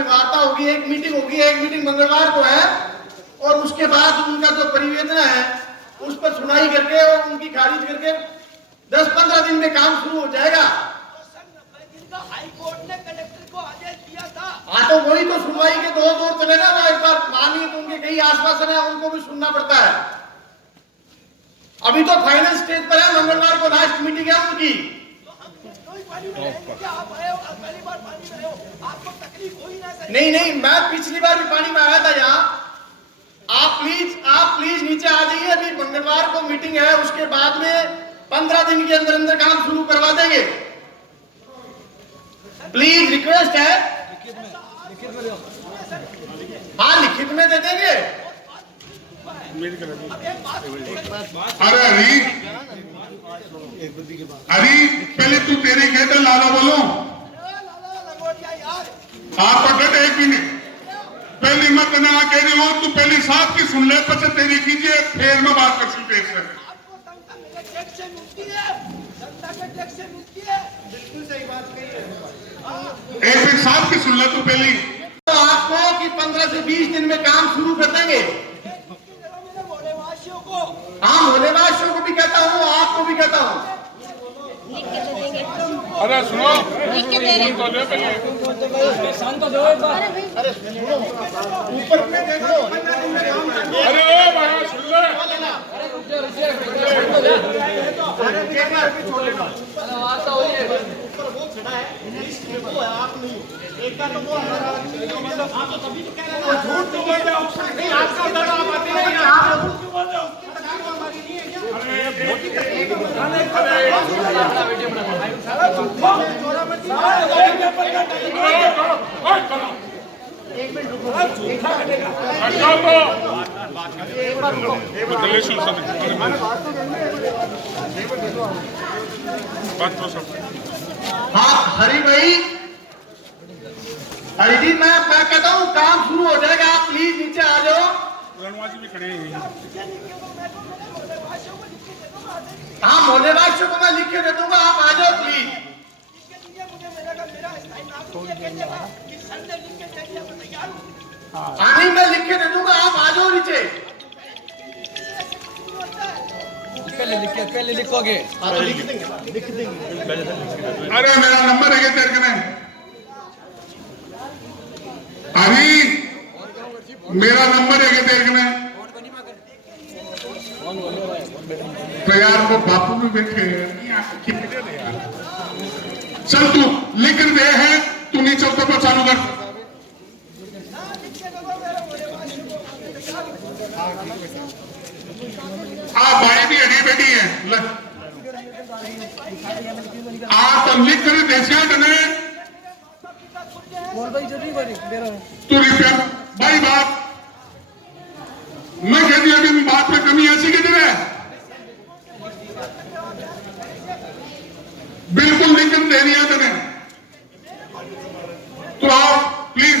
में वार्ता होगी, एक मीटिंग होगी, एक मीटिंग मंगलवार को है, और उसके बाद उनका जो परिवेदन है उस पर सुनाई करके और उनकी खारिज करके 10-15 दिन में काम शुरू हो जाएगा। हाई कोर्ट ने कलेक्टर को आदेश दिया था। हाँ, तो वही तो सुनवाई के दो दौर चले ना, वो एक बार मानिए तो उनके कई आश्वासन है, उनको भी सुनना पड़ता है। अभी तो फाइनल स्टेज पर है, मंगलवार को लास्ट मीटिंग है उनकी। नहीं, मैं पिछली बार भी पानी में आया था यहाँ। आप प्लीज नीचे आ जाइए, अभी मंगलवार को मीटिंग है, उसके बाद में 15 दिन के अंदर अंदर काम शुरू करवा देंगे। प्लीज रिक्वेस्ट है। हाँ, लिखित में दे देंगे। अरे अरे पहले तू तेरे कहते लाला बोलो। आप पकड़ एक मिनट, पहली मत ना कह रही हो, तू पहली साहब की सुन ले, पचे तेरी कीजिए, फिर मैं बात कर सकते हैं। बिल्कुल सही बात कही है। एक साहब की सुन ले तू पहली। तो आपको कि 15 से 20 दिन में काम शुरू कर देंगे। हाँ, भोलेवासियों को भी कहता हूँ, आपको भी कहता हूँ। अरे सुनो, अरे सुनो, ऊपर में देखो। अरे भाई सुन ले। आप नहीं एक का तो वो हमारा आप तो तभी तो कह रहे हैं झूठ तो बोल रहे हो। नहीं, आपका उधर आप आते नहीं, आप झूठ क्यों बोल रहे हो? उसकी तकलीफ हमारी नहीं है क्या? एक मिनट रुको, हाँ हरी भाई, हरी जी, मैं कहता हूँ काम शुरू हो जाएगा, आप प्लीज नीचे आ जाओ। रणवाजी भी खड़े हैं। हाँ, भोलेवासियों को मैं लिख के दे दूंगा, आप आ जाओ प्लीज। हाँ नहीं, मैं लिख के दे दूंगा, आप आ जाओ नीचे। पहले लिखोगे। हाँ तो लिख देंगे। अरे मेरा नंबर है तेरे में। अभी मेरा नंबर है तेरे में। तो यार वो बापू भी बैठे हैं। चल तू लिख दे है, तू नीचे ऊपर को चालू कर। आप भाई भी अड़ी बैठी है। आप तो लिख कर देशिया डने तू रुपया भाई बात मैं कहती अभी बात में कमी ऐसी किधर है? बिल्कुल लिख कर दे दिया तने, तो आप प्लीज।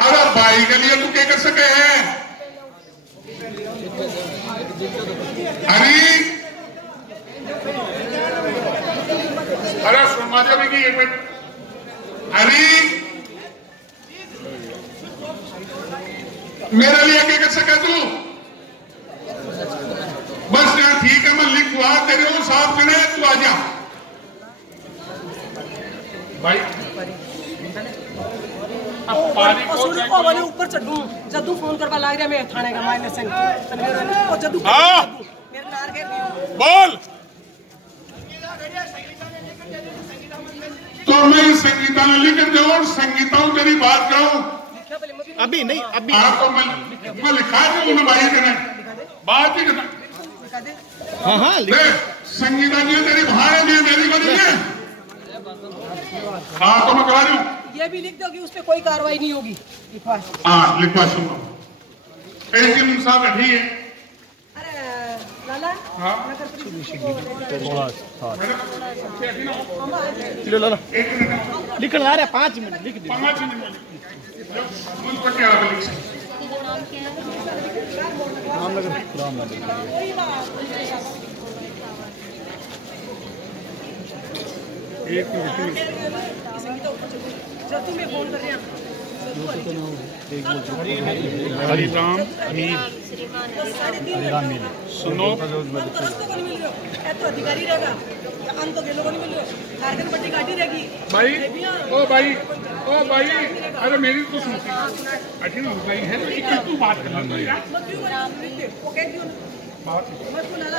अरे भाई के लिए तू क्या कर सके है? अरे सुन माता भी की एक मिनट। अरे मेरे लिए क्या कर सका तू? बस यार ठीक है, मैं लिख हुआ तेरे वो साहब करे, तू आ जा भाई। वाले ऊपर चढ़ू जदू फोन करवा लाग रहा मैं थाने का मायने से और जदू मेरे नार के बोल। तो मैं संगीता ने लिख दे और संगीता तेरी बात कहूं अभी नहीं, अभी आपको मैं लिखा दूंगा भाई करना बात ही करना। हाँ हाँ संगीता जी तेरी भाई है, मेरी को नहीं है। हाँ तो मैं करा रही हूँ। ये भी लिख दो कि उस पर कोई कार्रवाई नहीं होगी। हाँ लिखवा सुनो। एक दिन साहब बैठी है। अरे लाला हाँ लिखना आ रहा है, 5 मिनट लिख दे। 5 मिनट क्या एक मिनट जद्दू में फोन कर रहे हैं हरिराम सुनो तो अधिकारी रहेगा हम तो लोगों नहीं मिल रहे झारखंड पट्टी गाड़ी रहेगी भाई ओ भाई अरे मेरी तो सुनती अच्छी नहीं भाई है तो एक तू बात कर रहा यार मत क्यों वो कह दियो बात मत को लगा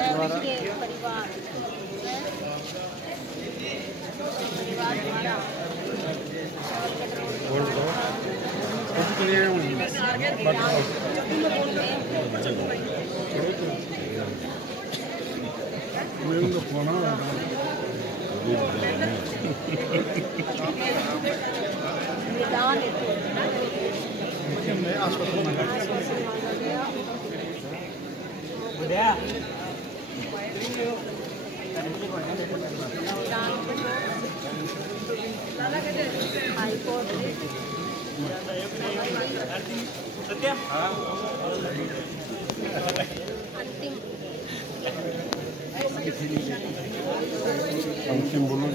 अंतिम बोलो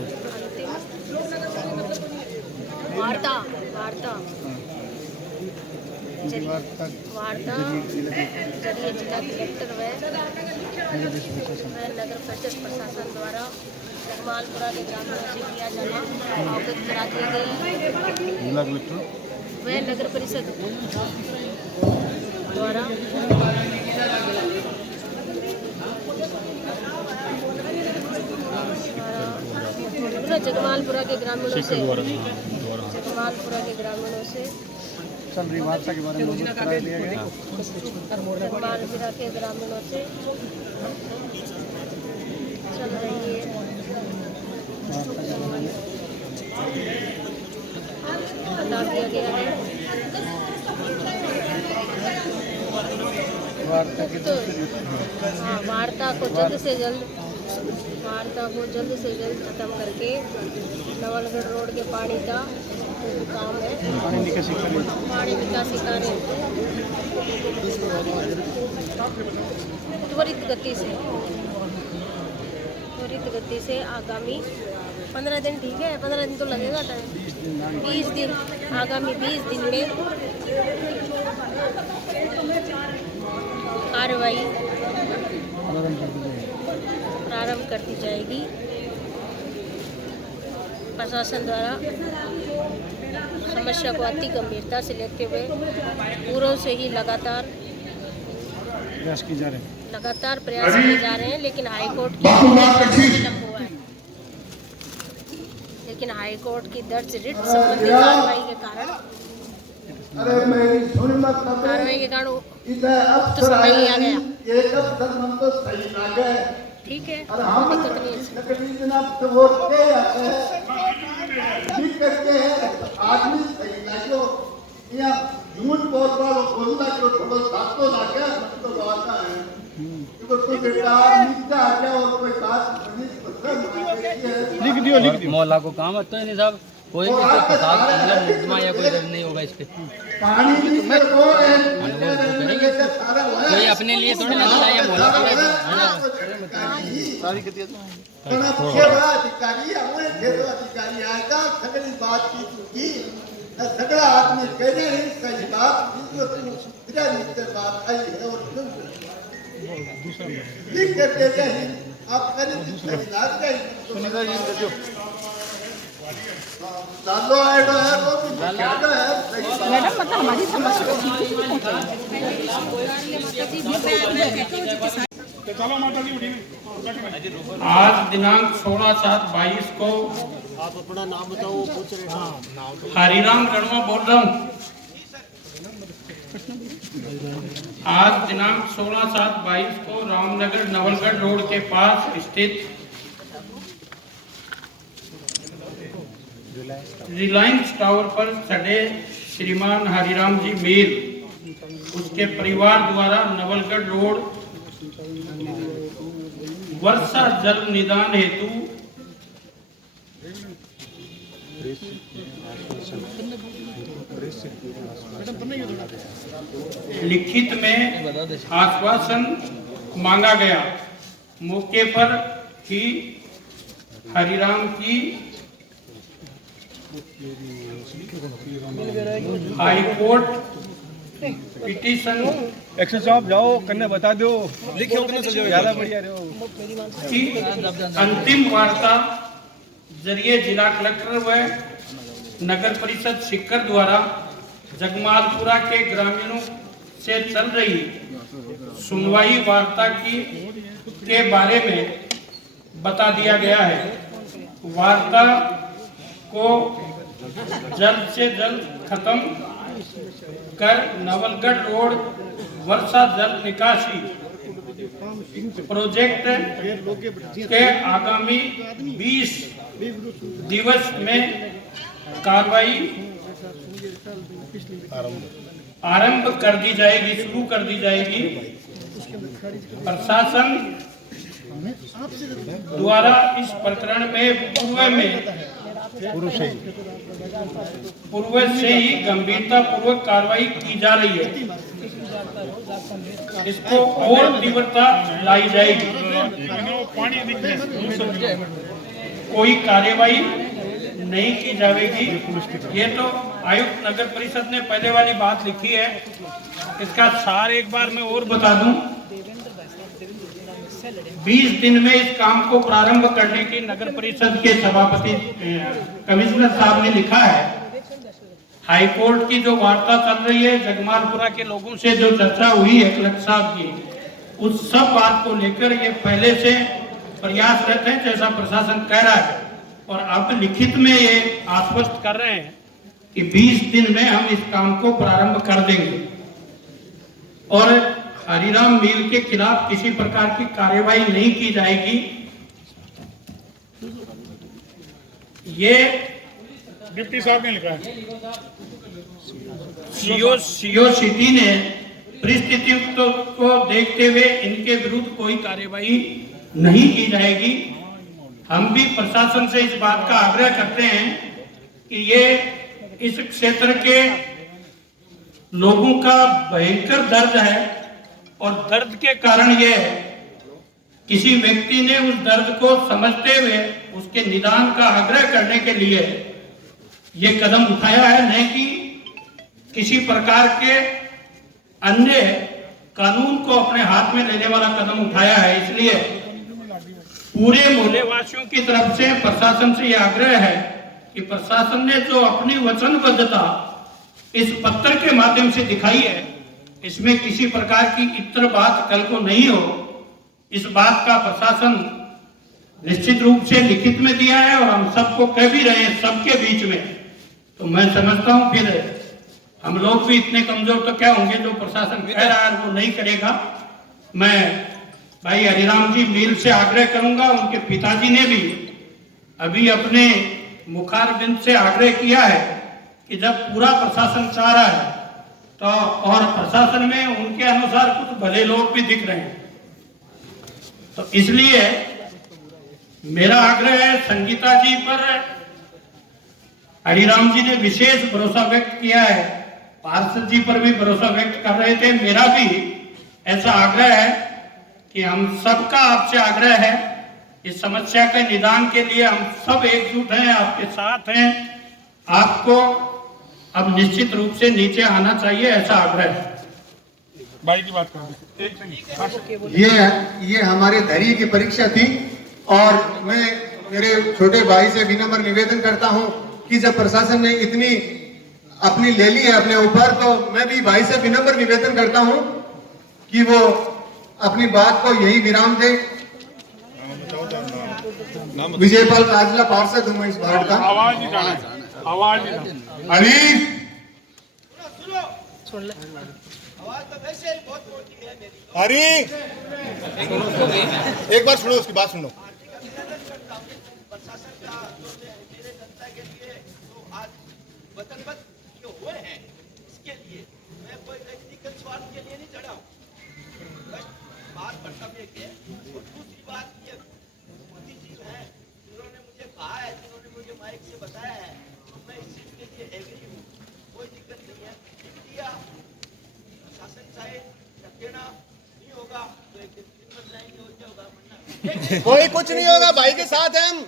वार्ता वार्ता वार्ता जरिए जिला कलेक्टर व नगर परिषद प्रशासन द्वारा जगमालपुरा के ग्रामीणों से किया जाना अवगत करा दिया गया व नगर परिषद द्वारा जगमालपुरा के ग्रामीणों से चल रही वार्ता के बारे में करा दिया गया जगमालपुरा के ग्रामीणों से चल रही है बता दिया गया है वार्ता के हाँ वार्ता को जल्द से जल्द खत्म करके नवलगढ़ रोड के पानी का जो काम है पानी निकासी कार्य त्वरित गति से आगामी 15 दिन ठीक है 15 दिन तो लगेगा टाइम 20 दिन आगामी 20 दिन में कार्रवाई प्रारंभ कर दी जाएगी। प्रशासन द्वारा समस्या को अति गंभीरता से लेते हुए पूर्व से ही लगातार प्रयास किए जा रहे हैं लेकिन हाईकोर्ट की दर्ज रिट संबंधी कार्रवाई के कारण तो समय लिया गया ठीक है आदमी सही लागो या झूठ बोलना जो थोड़ा सातो लागे तो आता है तो बेटा नीचा आ गया और कोई बात नहीं पसंद लिख दियो मौला को काम है तो नहीं साहब कोई भी फसाद मतलब मुकदमा या कोई दर्ज नहीं होगा इस पे पानी कोई अपने लिए थोड़ी ना लाया मौला को सारी कतिया पण केवळ अधिकारी हमने ठेरो अधिकारी आएगा सगळी बातचीत होगी सगळा आदमी कहने हैं सही बात बिना निश्चित बात आई है और लिख कर देते हैं आप करें सही लाग गई सुनीता जी देखो डालो ऐडो है वो भी डालो है मैडम मतलब हमारी समस्या चलो माता जी उठी आज दिनांक 16/7/22 को आप अपना नाम बताओ पूछ रहे हैं हरिराम रणवा बोल रहा हूँ। आज दिनांक 16/7/22 को रामनगर नवलगढ़ रोड के पास स्थित रिलायंस टावर पर सड़े श्रीमान हरिराम जी मीर उसके परिवार द्वारा नवलगढ़ रोड वर्षा जल निदान हेतु लिखित में आश्वासन मांगा गया। मौके पर ही हरिराम की हाई कोर्ट पिटीशन एक्शन साहब जाओ कन्ने बता दो लिखो कन्ने से ज्यादा बढ़िया रहो की अंतिम वार्ता जरिए जिला कलेक्टर व नगर परिषद सिक्कर द्वारा जगमालपुरा के ग्रामीणों से चल रही सुनवाई वार्ता के बारे में बता दिया गया है। वार्ता को जल्द से जल्द खत्म कर नवलगढ़ रोड वर्षा जल निकासी प्रोजेक्ट के आगामी 20 दिवस में कार्रवाई आरंभ कर दी जाएगी, शुरू कर दी जाएगी। प्रशासन द्वारा इस प्रकरण में पूर्व से ही गंभीरता पूर्वक कार्रवाई की जा रही है। इसको और तीव्रता लाई जाएगी। कोई कार्यवाही नहीं की जाएगी। ये तो आयुक्त नगर परिषद ने पहले वाली बात लिखी है। इसका सार एक बार मैं और बता दूं। 20 दिन में इस काम को प्रारंभ करने की नगर परिषद के सभापति कमिश्नर साहब ने लिखा है। हाई कोर्ट की जो वार्ता चल रही है, जगमालपुरा के लोगों से जो चर्चा हुई है कलेक्टर साहब की, उस सब बात को लेकर ये पहले से प्रयासरत है जैसा प्रशासन कह रहा है। और अब लिखित में ये आश्वस्त कर रहे हैं कि 20 दिन में हम इस काम को प्रारंभ कर देंगे और हरिराम मिल के खिलाफ किसी प्रकार की कार्यवाही नहीं की जाएगी। ये डिप्टी साहब ने लिखा है। सीओ सिटी ने परिस्थिति को देखते हुए इनके विरुद्ध कोई कार्यवाही नहीं की जाएगी। हम भी प्रशासन से इस बात का आग्रह करते हैं कि ये इस क्षेत्र के लोगों का भयंकर दर्द है और दर्द के कारण ये किसी व्यक्ति ने उस दर्द को समझते हुए उसके निदान का आग्रह करने के लिए ये कदम उठाया है, नहीं कि किसी प्रकार के अन्य कानून को अपने हाथ में लेने वाला कदम उठाया है। इसलिए पूरे मोहल्ले वासियों की तरफ से प्रशासन से यह आग्रह है कि प्रशासन ने जो अपनी वचनबद्धता इस पत्र के माध्यम से दिखाई है, इसमें किसी प्रकार की इतर बात कल को नहीं हो, इस बात का प्रशासन निश्चित रूप से लिखित में दिया है और हम सबको कह भी रहे हैं सबके बीच में। तो मैं समझता हूं फिर हम लोग भी इतने कमजोर तो क्या होंगे, जो प्रशासन कह रहा है वो नहीं करेगा। मैं भाई हरिराम जी मील से आग्रह करूंगा, उनके पिताजी ने भी अभी अपने मुखारबिंद से आग्रह किया है कि जब पूरा प्रशासन चाह रहा है तो, और प्रशासन में उनके अनुसार कुछ भले लोग भी दिख रहे हैं, तो इसलिए मेरा आग्रह है संगीता जी पर हरिराम जी ने विशेष भरोसा व्यक्त किया है, पार्षद जी पर भी भरोसा व्यक्त कर रहे थे। मेरा भी ऐसा आग्रह है कि हम सबका आपसे आग्रह है, इस समस्या के निदान के लिए हम सब एकजुट हैं, आपके साथ हैं। आपको अब निश्चित रूप से नीचे आना चाहिए, ऐसा आग्रह है। भाई की बात करें। ये हमारे धैर्य की परीक्षा थी और मैं मेरे छोटे भाई से विनम्र निवेदन करता हूं कि जब प्रशासन ने इतनी अपनी ले ली है अपने ऊपर, तो मैं भी भाई से विनम्र निवेदन करता हूं कि वो अपनी बात को यही विराम दे। विजयपाल काजला पार्षद हूं मैं इस वार्ड का। आवाज निकाले, आवाज अली आवाज तो वैसे ही बहुत मोटी है मेरी। हरी एक बार सुनो, उसकी बात सुनो। प्रशासन का मेरे जनता के लिए जो आज वचनबद्ध जो हुए हैं, इसके लिए मैं कोई व्यक्तिगत स्वार्थ के लिए नहीं चढ़ा हूँ। बस बात कर्तव्य के। और दूसरी बात ये मोदी जी है जिन्होंने मुझे कहा है, जिन्होंने मुझे माइक से बताया है, तो मैं इस चीज के लिए एग्री हूँ, कोई दिक्कत नहीं है। इंडिया प्रशासन चाहे रखेना नहीं होगा तो एक दिन बदलाएंगे और क्या होगा। कोई कुछ नहीं होगा, भाई के साथ हैं हम।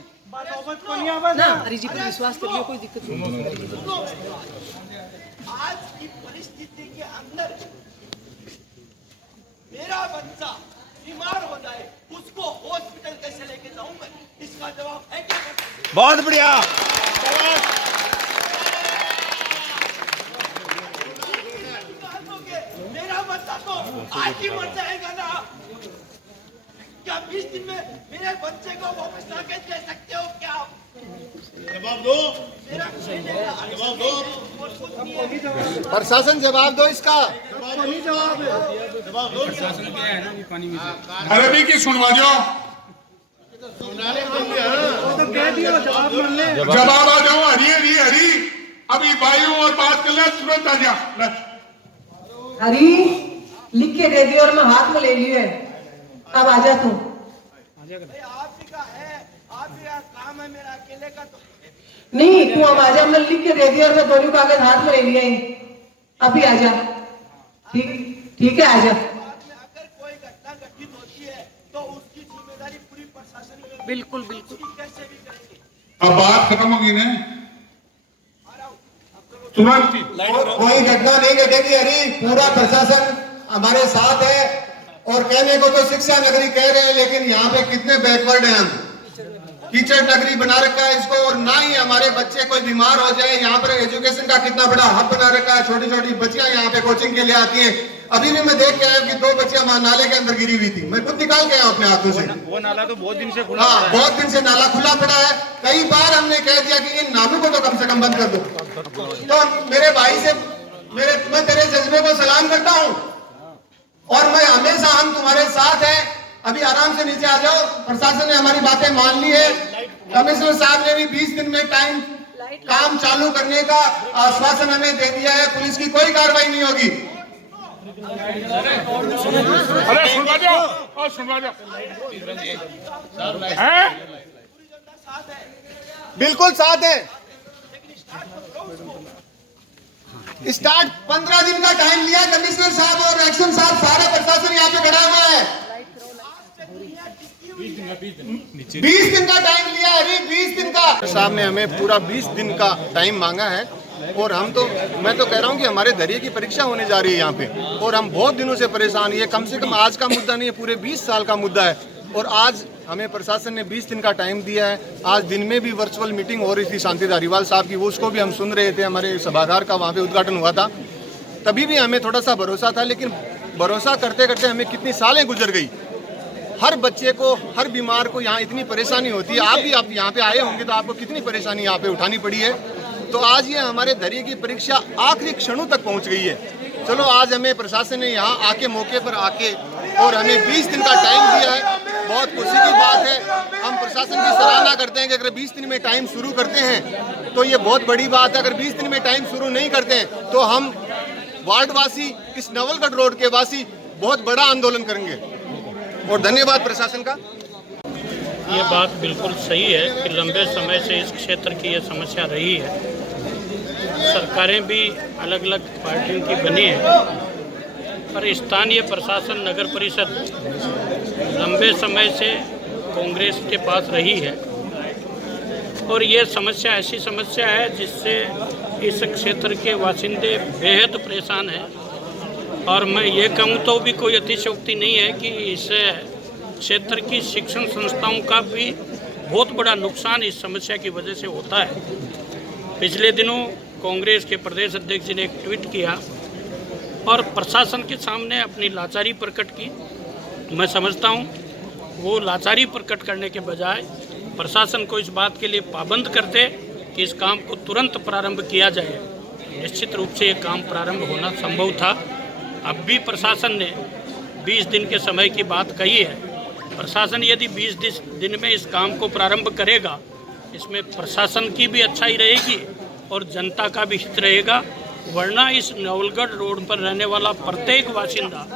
ना हरी जी पर विश्वास करिए, कोई दिक्कत नहीं। आज की परिस्थिति के अंदर मेरा बच्चा बीमार हो जाए, उसको हॉस्पिटल कैसे लेके जाऊंगा, इसका जवाब है क्या? बहुत बढ़िया। मेरा बच्चा तो आज ही मर जाएगा ना। क्या 20 दिन में मेरे बच्चे को वापस लाके दे सकते हो क्या? जवाब दो, मेरा जवाब दो। प्रशासन जवाब दो इसका। जवाब दो। प्रशासन क्या है ना, पानी में से अरे भी की सुनवा दो, जवाब आ जाओ। हरी हरी हरी, अभी भाइयों और बात कर ले, तुरंत आ जा। हरी लिख के दे दियो और मैं हाथ में ले लिए, अब आ जा तू। आप ही का है, आप ही का काम है, मेरा अकेले का तो नहीं तू अब आ जा, मैं लिख के दे दिया और मैं दोनों कागज हाथ में ले लिए, अभी आ जा। ठीक है, आ जा। बाद में अगर कोई घटना घटित होती है तो उसकी जिम्मेदारी पूरी प्रशासन की होगी। बिल्कुल बिल्कुल। कैसे भी करेंगे। अब बात खत्म होगी ना, तुरंत ही। कोई घटना नहीं घटेगी हरी, पूरा प्रशासन हमारे साथ है। और कहने को तो शिक्षा नगरी कह रहे हैं, लेकिन यहाँ पे कितने बैकवर्ड हैं हम। कीचड़ नगरी बना रखा है इसको, और ना ही हमारे बच्चे कोई बीमार हो जाए। यहाँ पर एजुकेशन का कितना बड़ा हब बना रखा है, छोटी छोटी बच्चियां यहाँ पे कोचिंग के लिए आती हैं। अभी भी मैं देख के आया कि 2 बच्चियां नाले के अंदर गिरी हुई थी, मैं खुद निकाल के आया अपने हाथों से। वो नाला तो बहुत दिन से खुला हाँ, बहुत दिन से नाला खुला पड़ा है। कई बार हमने कह दिया कि इन नालों को तो कम से कम बंद कर दो। तो मेरे भाई से मैं तेरे जज्बे को सलाम करता हूँ, और मैं हमेशा, हम तुम्हारे साथ हैं। अभी आराम से नीचे आ जाओ, प्रशासन ने हमारी बातें मान ली है। कमिश्नर साहब ने भी 20 दिन में काम चालू करने का आश्वासन हमें दे दिया है। पुलिस की कोई कार्रवाई नहीं होगी। अरे सुनवा दो, और सुनवा दो। हैं? बिल्कुल साथ है। स्टार्ट 15 दिन का टाइम लिया कमिश्नर साहब और एक्शन साहब, सारा प्रशासन यहाँ पे खड़ा हुआ है। 20 दिन का टाइम लिया है, 20 दिन का। साहब ने हमें पूरा 20 दिन का टाइम मांगा है, और मैं तो कह रहा हूँ कि हमारे धैर्य की परीक्षा होने जा रही है यहाँ पे, और हम बहुत दिनों से परेशान। ये कम से कम आज का मुद्दा नहीं है, पूरे 20 साल का मुद्दा है। और आज हमें प्रशासन ने 20 दिन का टाइम दिया है। आज दिन में भी वर्चुअल मीटिंग हो रही थी शांति धारीवाल साहब की, वो उसको भी हम सुन रहे थे। हमारे सभागार का वहाँ पे उद्घाटन हुआ था, तभी भी हमें थोड़ा सा भरोसा था। लेकिन भरोसा करते करते हमें कितनी सालें गुजर गई। हर बच्चे को, हर बीमार को यहाँ इतनी परेशानी होती है। आप यहाँ पे आए होंगे तो आपको कितनी परेशानी यहाँ पे उठानी पड़ी है। तो आज ये हमारे धैर्य की परीक्षा आखिरी क्षणों तक पहुँच गई है। चलो, आज हमें प्रशासन ने यहाँ आके, मौके पर आके, और हमें 20 दिन का टाइम दिया है। बहुत खुशी की बात है। हम प्रशासन की सराहना करते हैं कि अगर 20 दिन में टाइम शुरू करते हैं तो ये बहुत बड़ी बात है। अगर 20 दिन में टाइम शुरू नहीं करते हैं तो हम वार्डवासी, इस नवलगढ़ रोड के वासी बहुत बड़ा आंदोलन करेंगे। और धन्यवाद प्रशासन का। ये बात बिल्कुल सही है कि लंबे समय से इस क्षेत्र की ये समस्या रही है। सरकारें भी अलग अलग पार्टियों की बनी है, पर स्थानीय प्रशासन, नगर परिषद लंबे समय से कांग्रेस के पास रही है। और ये समस्या ऐसी समस्या है जिससे इस क्षेत्र के बासिंदे बेहद परेशान हैं। और मैं ये कहूँ तो भी कोई अतिशयोक्ति नहीं है कि इस क्षेत्र की शिक्षण संस्थाओं का भी बहुत बड़ा नुकसान इस समस्या की वजह से होता है। पिछले दिनों कांग्रेस के प्रदेश अध्यक्ष जी ने एक ट्वीट किया और प्रशासन के सामने अपनी लाचारी प्रकट की। मैं समझता हूँ वो लाचारी प्रकट करने के बजाय प्रशासन को इस बात के लिए पाबंद करते कि इस काम को तुरंत प्रारंभ किया जाए। निश्चित रूप से ये काम प्रारंभ होना संभव था। अब भी प्रशासन ने 20 दिन के समय की बात कही है। प्रशासन यदि 20 दिन में इस काम को प्रारंभ करेगा, इसमें प्रशासन की भी अच्छाई रहेगी और जनता का भी हित रहेगा। वरना इस नवलगढ़ रोड पर रहने वाला प्रत्येक बासिंदा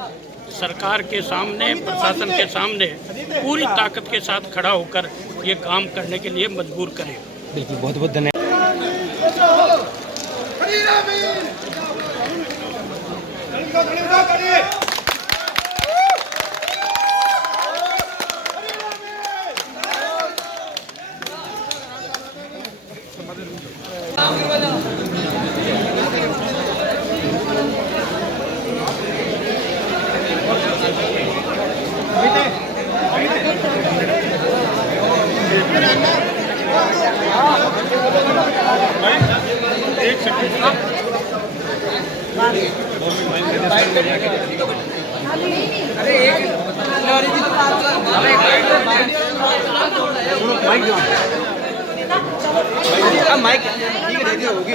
सरकार के सामने, प्रशासन के सामने पूरी ताकत के साथ खड़ा होकर ये काम करने के लिए मजबूर करेगा। बिल्कुल, बहुत बहुत धन्यवाद। माइक ठीक है, होगी।